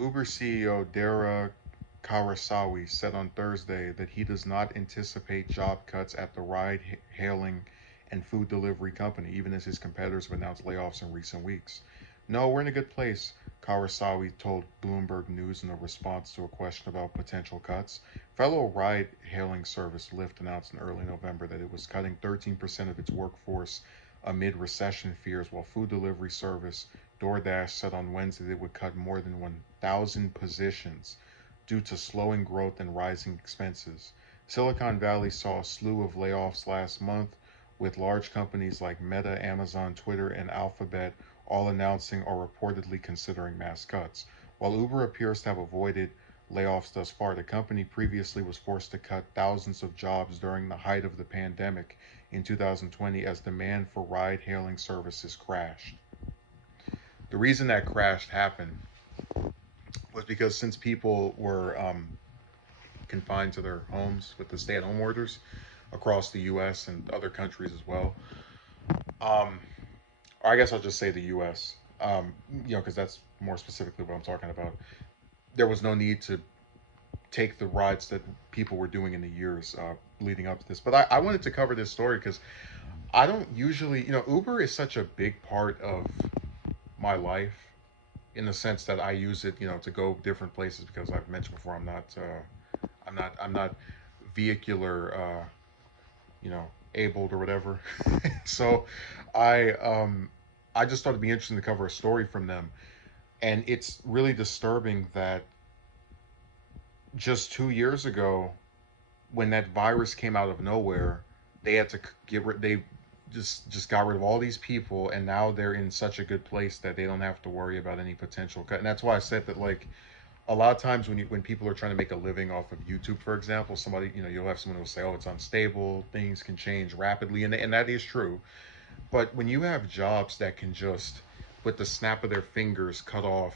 Uber CEO Dara Khosrowshahi said on Thursday that he does not anticipate job cuts at the ride-hailing and food delivery company, even as his competitors have announced layoffs in recent weeks. No, we're in a good place, Khosrowshahi told Bloomberg News in a response to a question about potential cuts. Fellow ride-hailing service Lyft announced in early November that it was cutting 13% of its workforce amid recession fears, while food delivery service DoorDash said on Wednesday that it would cut more than 1,000 positions due to slowing growth and rising expenses. Silicon Valley saw a slew of layoffs last month, with large companies like Meta, Amazon, Twitter, and Alphabet all announcing or reportedly considering mass cuts. While Uber appears to have avoided layoffs thus far, the company previously was forced to cut thousands of jobs during the height of the pandemic in 2020 as demand for ride hailing services crashed. The reason that crash happened was because since people were confined to their homes with the stay-at-home orders across the U.S. and other countries as well, um, or I guess I'll just say the U.S. Because that's more specifically what I'm talking about. There was no need to take the rides that people were doing in the years leading up to this. But I wanted to cover this story because I don't usually, Uber is such a big part of my life in the sense that I use it, to go different places because I've mentioned before I'm not vehicular, abled or whatever. So I um I just thought it'd be interesting to cover a story from them, and it's really disturbing that just 2 years ago, when that virus came out of nowhere, they had to they just got rid of all these people, and now they're in such a good place that they don't have to worry about any potential cut. And that's why I said that, like, a lot of times when people are trying to make a living off of YouTube, for example, somebody, you'll have someone who will say, "Oh, it's unstable, things can change rapidly," and that is true. But when you have jobs that can just, with the snap of their fingers, cut off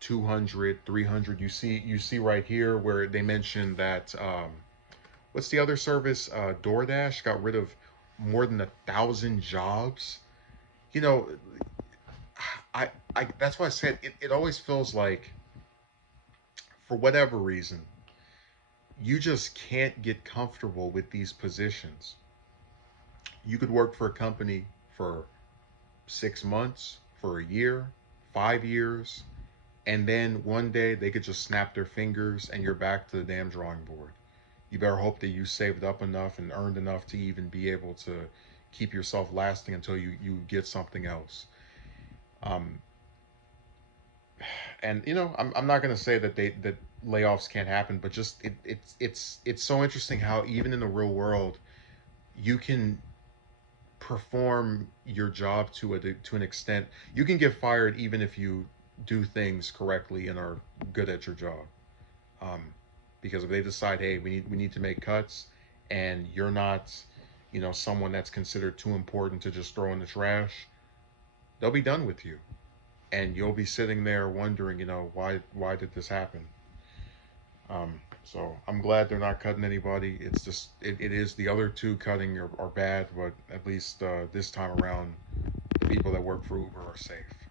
200, 300, you see right here where they mentioned that what's the other service? DoorDash got rid of more than 1,000 jobs. You know, I that's why I said it always feels like, for whatever reason, you just can't get comfortable with these positions. You could work for a company for 6 months, for a year, 5 years, and then one day they could just snap their fingers and you're back to the damn drawing board. You better hope that you saved up enough and earned enough to even be able to keep yourself lasting until you get something else. Um, and I'm not going to say that layoffs can't happen, but just it's so interesting how even in the real world you can perform your job to an extent. You can get fired even if you do things correctly and are good at your job. Um, because if they decide, hey, we need to make cuts, and you're not, someone that's considered too important to just throw in the trash, they'll be done with you, and you'll be sitting there wondering, why did this happen? So I'm glad they're not cutting anybody. It's just it is the other two cutting are bad, but at least this time around, the people that work for Uber are safe.